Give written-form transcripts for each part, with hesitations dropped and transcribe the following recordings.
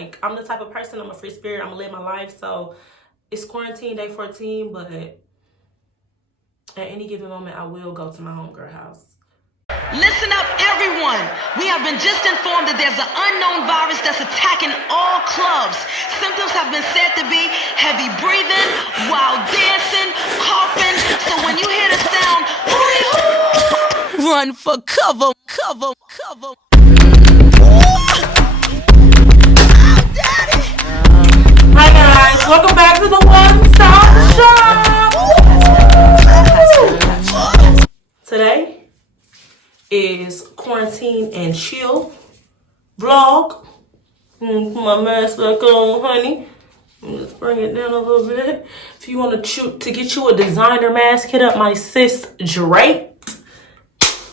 Like, I'm the type of person, I'm a free spirit, I'm gonna live my life. So it's quarantine day 14, but at any given moment, I will go to my homegirl house. Listen up, everyone. We have been just informed that there's an unknown virus that's attacking all clubs. Symptoms have been said to be heavy breathing, wild dancing, coughing. So when you hear the sound, run for cover. Hi guys, welcome back to the One Stop Shop. Today is quarantine and chill vlog. Put my mask back on, honey. Let's bring it down a little bit. If you want to get you a designer mask, hit up my sis Draped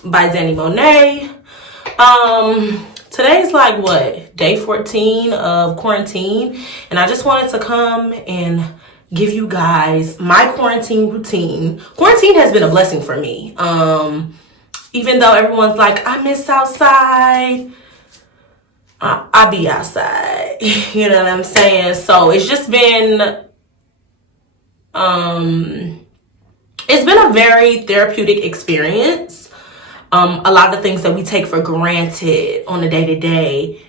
by Danny Monet. Today's like what, day 14 of quarantine, and I just wanted to come and give you guys my quarantine routine. Quarantine has been a blessing for me. Even though everyone's like, I miss outside, I be outside. You know what I'm saying? So it's just been it's been a very therapeutic experience. A lot of the things that we take for granted on a day-to-day,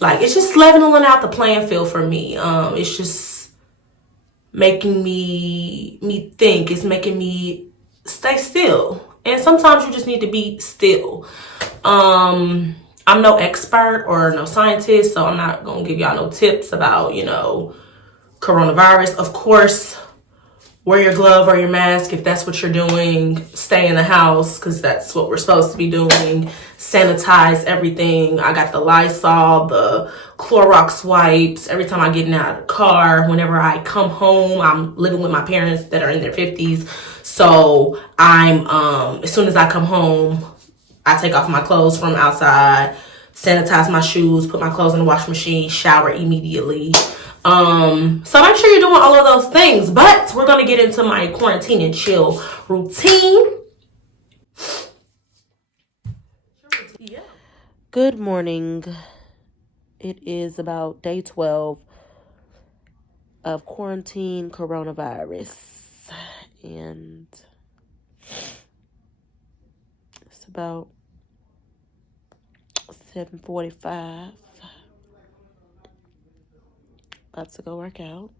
like, it's just leveling out the playing field for me. It's just making me think. It's making me stay still. And sometimes you just need to be still. I'm no expert or no scientist, so I'm not gonna give y'all no tips about, coronavirus. Of course, wear your glove or your mask if that's what you're doing. Stay in the house because that's what we're supposed to be doing. Sanitize everything. I got the Lysol, the Clorox wipes. Every time I get out of the car, whenever I come home, I'm living with my parents that are in their 50s. So I'm, as soon as I come home, I take off my clothes from outside, sanitize my shoes, put my clothes in the washing machine, shower immediately. So make sure you're doing all of those things, but we're going to get into my quarantine and chill routine. Good morning. It is about day 12 of quarantine coronavirus, and it's about 7:45. About to go work out.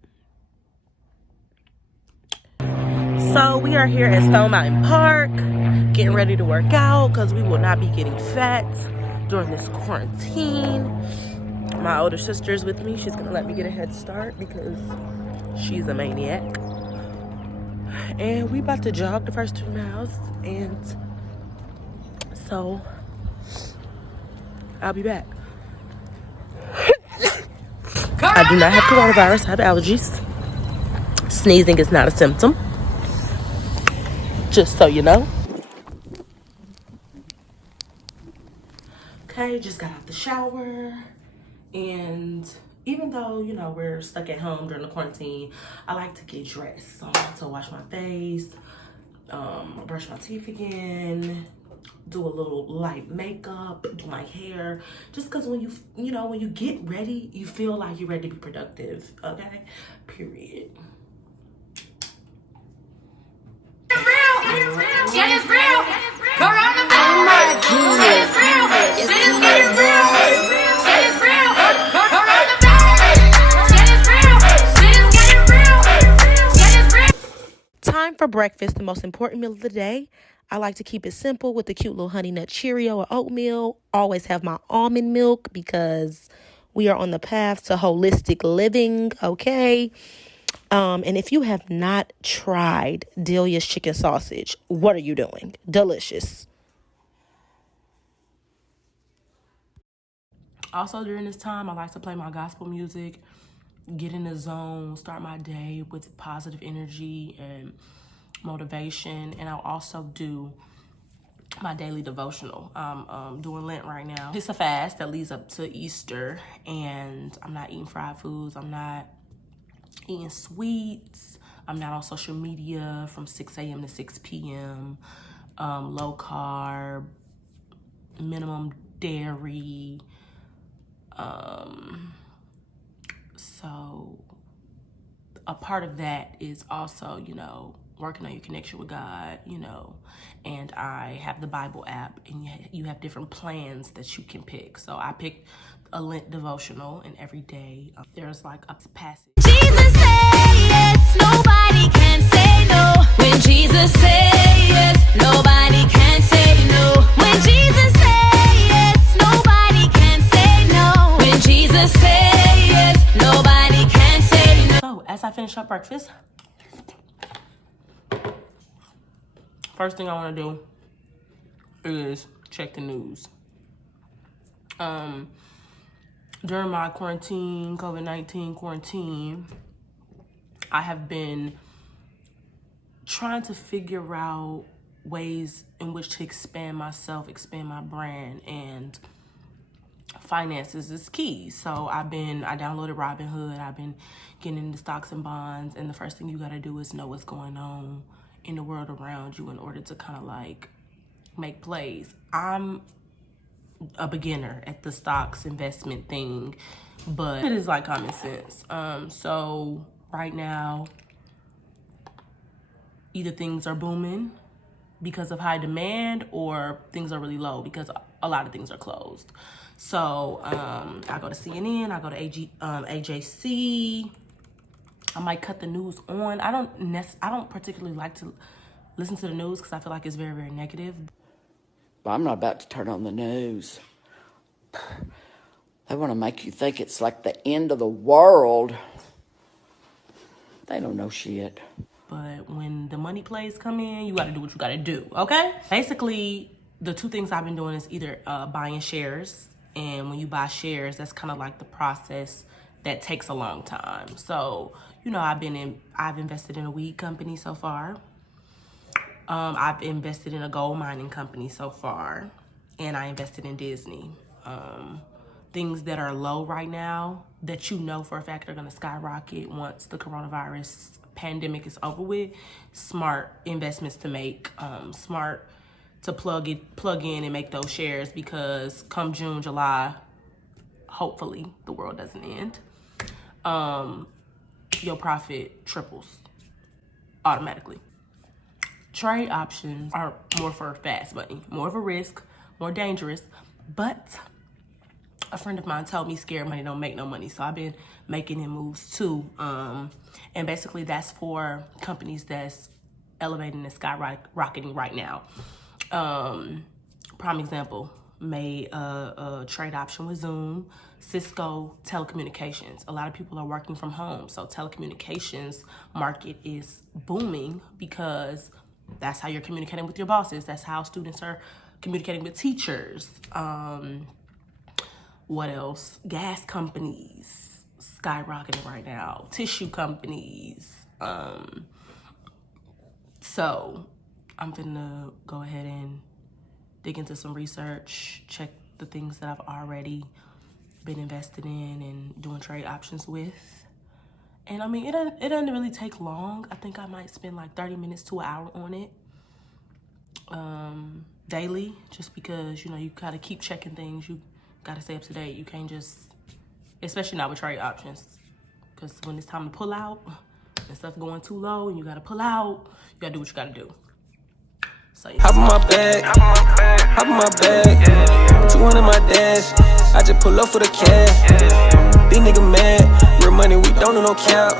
So we are here at Stone Mountain Park, getting ready to work out because we will not be getting fat during this quarantine. My older sister's with me. She's gonna let me get a head start because she's a maniac. And we about to jog the first 2 miles, and so I'll be back. I do not have coronavirus. I have allergies. Sneezing is not a symptom. Just so you know. Okay, just got out the shower, and even though, we're stuck at home during the quarantine, I like to get dressed. So I'm about to wash my face, brush my teeth again, do a little light makeup, do my hair, just because when you get ready, you feel like you're ready to be productive. Okay, period. Shit is real. Coronavirus. Oh my goodness. Shit is real. Shit is getting real. Shit is real. Coronavirus. Shit is real. Shit is getting real. Shit is real. Time for breakfast, the most important meal of the day. I like to keep it simple with the cute little Honey Nut Cheerio or oatmeal. Always have my almond milk because we are on the path to holistic living, okay? And if you have not tried Delia's chicken sausage, what are you doing? Delicious. Also, during this time, I like to play my gospel music, get in the zone, start my day with positive energy and motivation. And I'll also do my daily devotional. I'm doing Lent right now. It's a fast that leads up to Easter, and I'm not eating fried foods. I'm not eating sweets. I'm not on social media from 6 a.m. to 6 p.m. Low carb, minimum dairy, a part of that is also, working on your connection with God, and I have the Bible app, and you have different plans that you can pick. So I picked a Lent devotional, and every day there's like a passage. Jesus say yes, nobody can say no. When Jesus say yes, nobody can say no. When Jesus say yes, nobody can say no. When Jesus say yes, nobody can say no. So as I finish up breakfast, first thing I want to do is check the news. During my COVID-19 quarantine, I have been trying to figure out ways in which to expand myself, expand my brand, and finances is key. So I downloaded Robinhood. I've been getting into stocks and bonds, and the first thing you got to do is know what's going on in the world around you in order to kind of like make plays. I'm a beginner at the stocks investment thing, but it is like common sense. So right now, either things are booming because of high demand, or things are really low because a lot of things are closed. So I go to CNN, I go to AJC. I might cut the news on. I don't particularly like to listen to the news because I feel like it's very, very negative. But I'm not about to turn on the news. They want to make you think it's like the end of the world. They don't know shit. But when the money plays come in, you got to do what you got to do, okay? Basically, the two things I've been doing is either buying shares. And when you buy shares, that's kind of like the process that takes a long time. So, I've invested in a weed company so far. I've invested in a gold mining company so far, and I invested in Disney. Things that are low right now that for a fact are gonna skyrocket once the coronavirus pandemic is over with. Smart investments to make, smart to plug in and make those shares, because come June, July, hopefully the world doesn't end, your profit triples automatically. Trade options are more for fast money, more of a risk, more dangerous, but a friend of mine told me scared money don't make no money. So I've been making moves too. And basically that's for companies that's elevating and skyrocketing right now. Prime example, made a trade option with Zoom, Cisco Telecommunications. A lot of people are working from home. So telecommunications market is booming because that's how you're communicating with your bosses. That's how students are communicating with teachers. What else? Gas companies skyrocketing right now. Tissue companies. So I'm finna go ahead and dig into some research, check the things that I've already been invested in and doing trade options with. And I mean, it doesn't really take long. I think I might spend like 30 minutes to an hour on it daily, just because, you gotta keep checking things. You gotta stay up to date. You can't just, especially not with trade options, because when it's time to pull out and stuff going too low and you gotta pull out, you gotta do what you gotta do. So yeah. Hop in my bag, hop in my bag, 200 in my dash, I just pull up for the cash. These niggas mad, real money, we don't do no cap.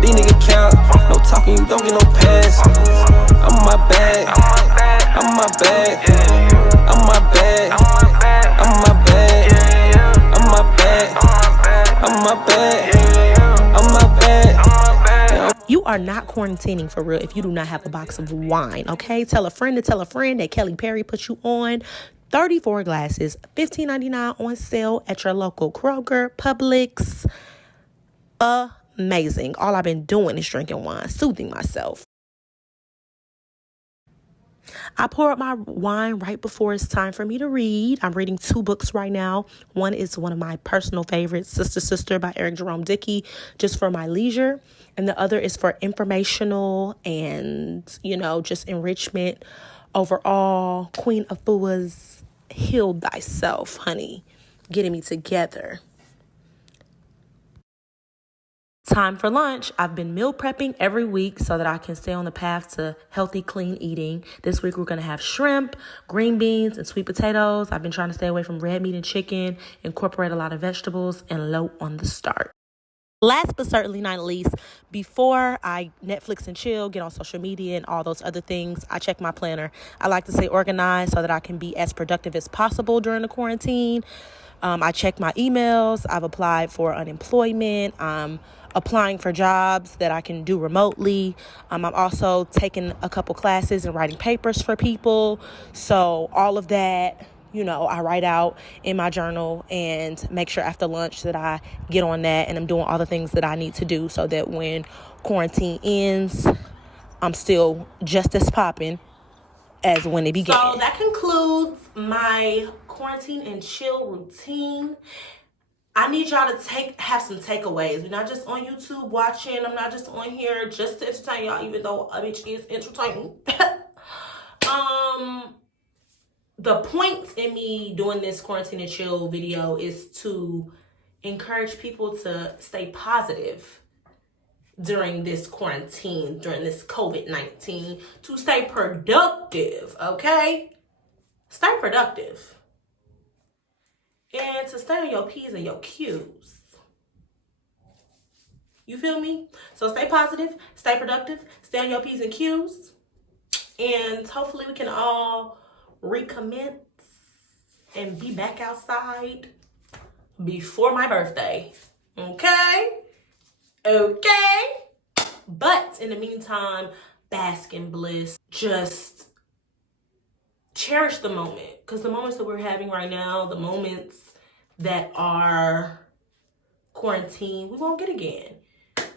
These niggas count, no talking, you don't get no pass. I'm in my bag, I'm in my bag, I'm in my bag, I'm in my bag, I'm in my bag, I'm in my bag, I'm in my bag. You are not quarantining for real if you do not have a box of wine, okay? Tell a friend that Kelly Perry put you on. 34 glasses, $15.99 on sale at your local Kroger, Publix. Amazing. All I've been doing is drinking wine, soothing myself. I pour up my wine right before it's time for me to read. I'm reading 2 books right now. One is one of my personal favorites, Sister by Eric Jerome Dickey, just for my leisure. And the other is for informational and, just enrichment. Overall, Queen Afua's Heal Thyself, honey, getting me together. Time for lunch. I've been meal prepping every week so that I can stay on the path to healthy, clean eating. This week we're going to have shrimp, green beans, and sweet potatoes. I've been trying to stay away from red meat and chicken, incorporate a lot of vegetables, and low on the starch. Last but certainly not least, before I Netflix and chill, get on social media and all those other things, I check my planner. I like to stay organized so that I can be as productive as possible during the quarantine. I check my emails. I've applied for unemployment. I'm applying for jobs that I can do remotely. I'm also taking a couple classes and writing papers for people. So all of that, I write out in my journal and make sure after lunch that I get on that and I'm doing all the things that I need to do so that when quarantine ends, I'm still just as popping as when it began. So that concludes my quarantine and chill routine. I need y'all to have some takeaways. We're not just on YouTube watching. I'm not just on here just to entertain y'all, even though a bitch is entertaining. The point in me doing this quarantine and chill video is to encourage people to stay positive during this quarantine, during this COVID-19, to stay productive, okay? Stay productive. And to stay on your P's and your Q's. You feel me? So stay positive, stay productive, stay on your P's and Q's. And hopefully we can all recommence and be back outside before my birthday. Okay? But in the meantime, bask in bliss. Just cherish the moment. Because the moments that we're having right now, the moments that are quarantine, we won't get again.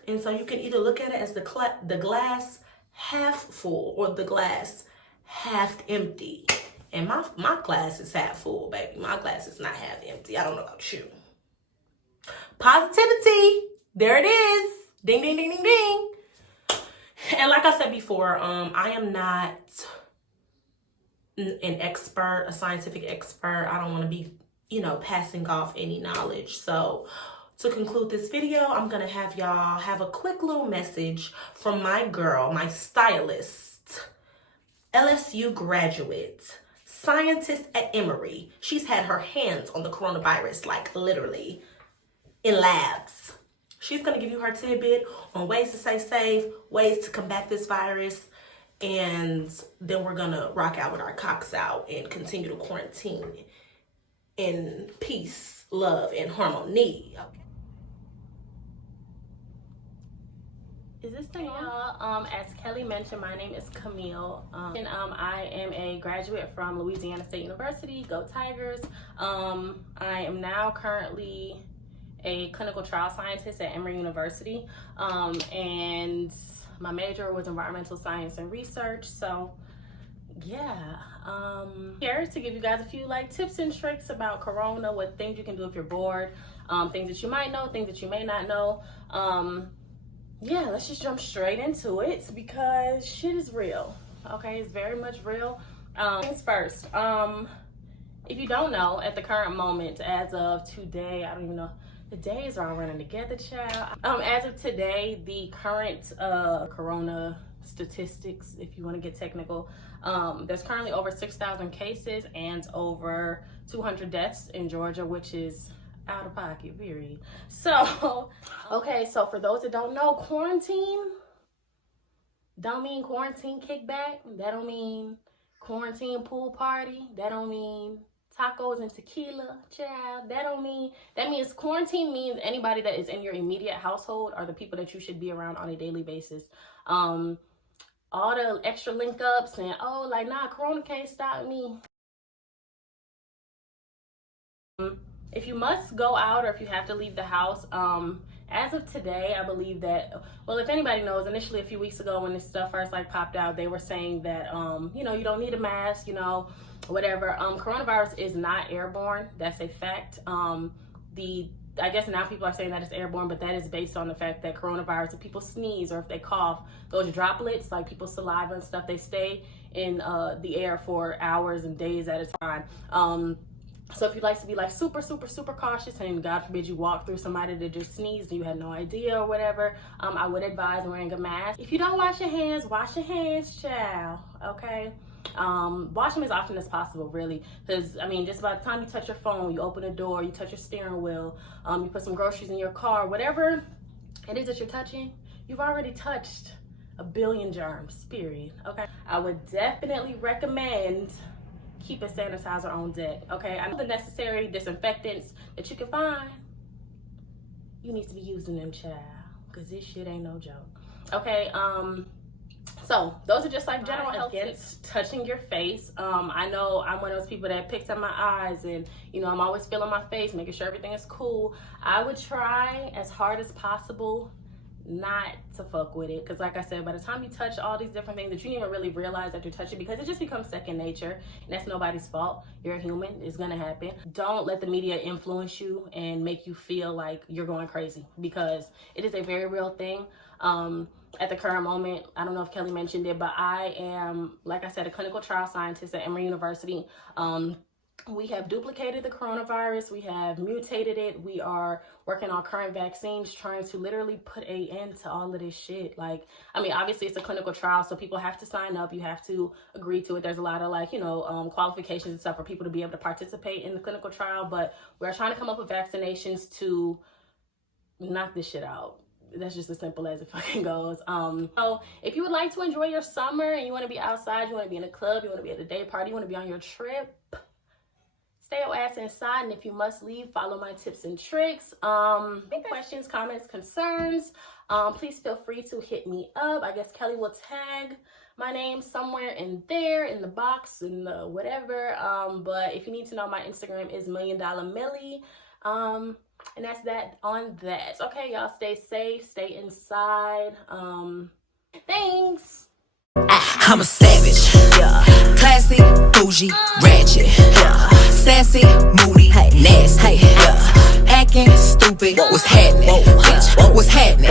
And so you can either look at it as the glass half full or the glass half empty. And my glass is half full, baby. My glass is not half empty. I don't know about you. Positivity. There it is. Ding, ding, ding, ding, ding. And like I said before, I am not an expert, a scientific expert. I don't want to be, passing off any knowledge. So to conclude this video, I'm going to have y'all have a quick little message from my girl, my stylist, LSU graduate, scientist at Emory. She's had her hands on the coronavirus, like literally in labs. She's going to give you her tidbit on ways to stay safe, ways to combat this virus, and then we're going to rock out with our cocks out and continue to quarantine in peace, love, and harmony. Okay. Is this thing on? As Kelly mentioned, my name is Camille, and I am a graduate from Louisiana State University. Go Tigers! I am now currently a clinical trial scientist at Emory University, and my major was environmental science and research. So yeah, here to give you guys a few tips and tricks about corona, what things you can do if you're bored, things that you might know, things that you may not know. Yeah, let's just jump straight into it because shit is real. Okay, it's very much real. Things first, if you don't know, at the current moment, as of today, I don't even know, the days are all running together, child. As of today, the current corona statistics, if you want to get technical, there's currently over 6,000 cases and over 200 deaths in Georgia, which is out of pocket, period. So, okay, so for those that don't know, quarantine don't mean quarantine kickback. That don't mean quarantine pool party. That don't mean tacos and tequila, child. That means quarantine means anybody that is in your immediate household are the people that you should be around on a daily basis. All the extra link ups and corona can't stop me. If you must go out or if you have to leave the house, as of today, I believe that, well, if anybody knows, initially a few weeks ago when this stuff first popped out, they were saying that, you don't need a mask, whatever. Coronavirus is not airborne. That's a fact. I guess now people are saying that it's airborne, but that is based on the fact that coronavirus, if people sneeze or if they cough, those droplets, like people's saliva and stuff, they stay in the air for hours and days at a time. So if you like to be like super cautious, and God forbid you walk through somebody that just sneezed and you had no idea or whatever, I would advise wearing a mask. If you don't wash your hands, child, okay? Wash them as often as possible, really, because I mean, just by the time you touch your phone, you open a door, you touch your steering wheel, you put some groceries in your car, whatever it is that you're touching, you've already touched a billion germs, period. Okay, I would definitely recommend keep a sanitizer on deck. Okay, I know the necessary disinfectants that you can find, you need to be using them, child, because this shit ain't no joke. Okay, so those are just like general health against touching your face. I know I'm one of those people that picks at my eyes, and you know, I'm always feeling my face, making sure everything is cool. I would try as hard as possible not to fuck with it, because like I said, by the time you touch all these different things that you didn't even really realize that you're touching, because it just becomes second nature, and that's nobody's fault. You're a human, it's gonna happen. Don't let the media influence you and make you feel like you're going crazy, because it is a very real thing. At the current moment, I don't know if Kelly mentioned it, but I am, like I said, a clinical trial scientist at Emory University. We have duplicated the coronavirus. We have mutated it. We are working on current vaccines, trying to literally put an end to all of this shit. Like, I mean, obviously it's a clinical trial, so people have to sign up. You have to agree to it. There's a lot of like, you know, qualifications and stuff for people to be able to participate in the clinical trial. But we're trying to come up with vaccinations to knock this shit out. That's just as simple as it fucking goes. So if you would like to enjoy your summer and you want to be outside, you want to be in a club, you want to be at a day party, you want to be on your trip, stay your ass inside. And if you must leave, follow my tips and tricks. Questions, comments, concerns, please feel free to hit me up. I guess Kelly will tag my name somewhere in there, in the box, in the whatever. But if you need to know, my Instagram is $1 Million Millie. And that's that on that. Okay, y'all, stay safe, stay inside. Thanks. I'm a savage, yeah. Classy, bougie, ratchet, yeah. Sassy, moody, nasty, yeah. Acting stupid, what's happening? Bitch, what's happening?